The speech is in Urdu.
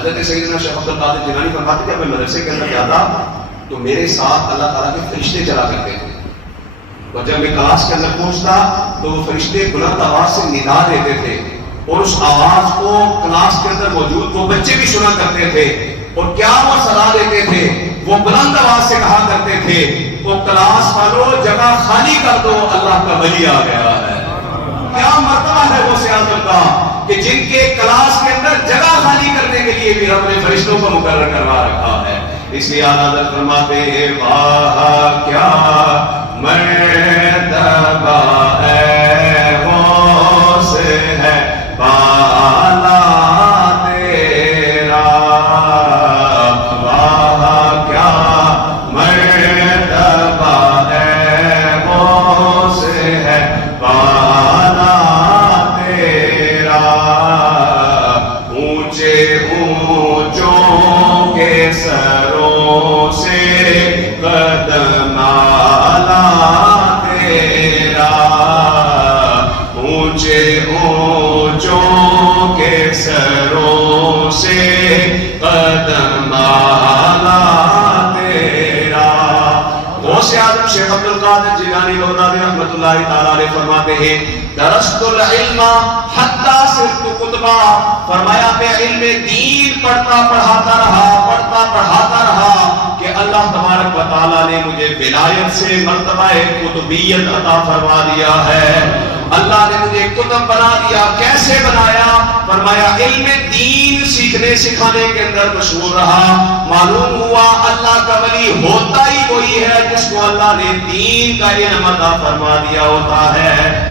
حضرت سیدنا شیخ عبد القادر جیلانی فرماتے کہ میں مدرسے کے اندر جاتا تو میرے ساتھ اللہ تعالیٰ کے فرشتے چلا کرتے تھے، اور جب میں کلاس کے اندر پہنچتا تو وہ فرشتے بلند آواز سے ندا دیتے تھے، اور اس آواز کو کلاس کے اندر موجود وہ بچے بھی سنا کرتے تھے، اور کیا وہ صدا دیتے تھے، وہ بلند آواز سے کہا کرتے تھے وہ کلاس والوں جگہ خالی کر دو، اللہ کا ولی آ گیا ہے۔ کیا مرتبہ ہے وہ سیاست کا کہ جن کے کلاس کے اندر جگہ خالی کرنے کے لیے بھی رب نے فرشتوں کو مقرر کروا رکھا ہے۔ اس لیے اعلیٰ حضرت فرماتے ہیں واہ کیا مرتبہ ہے غوث ہے بالا تیرا، واہ کیا مرتبہ ہے غوث ہے بالا تیرا، اونچے اونچوں کے سروں سے قدم آلا تیرا، اونچے اونچوں کے سروں سے قدم آلا تیرا۔ غوث اعظم شیخ عبد القادر جیلانی بغدادی رحمۃ اللہ تعالی علیہ فرماتے ہیں درست العلم حتی صرت قطبا، فرمایا میں علم دین پڑھتا پڑھاتا رہا کہ اللہ تبارک و تعالیٰ نے مجھے ولایت سے مرتبہ قطبیت عطا فرما دیا ہے، اللہ نے مجھے قطب بنا دیا۔ کیسے بنایا؟ فرمایا علم دین سیکھنے سکھانے کے اندر مشغول رہا، معلوم ہوا اللہ کا ولی ہوتا ہی وہی ہے جس کو اللہ نے دین کا علم عطا فرما دیا ہوتا ہے۔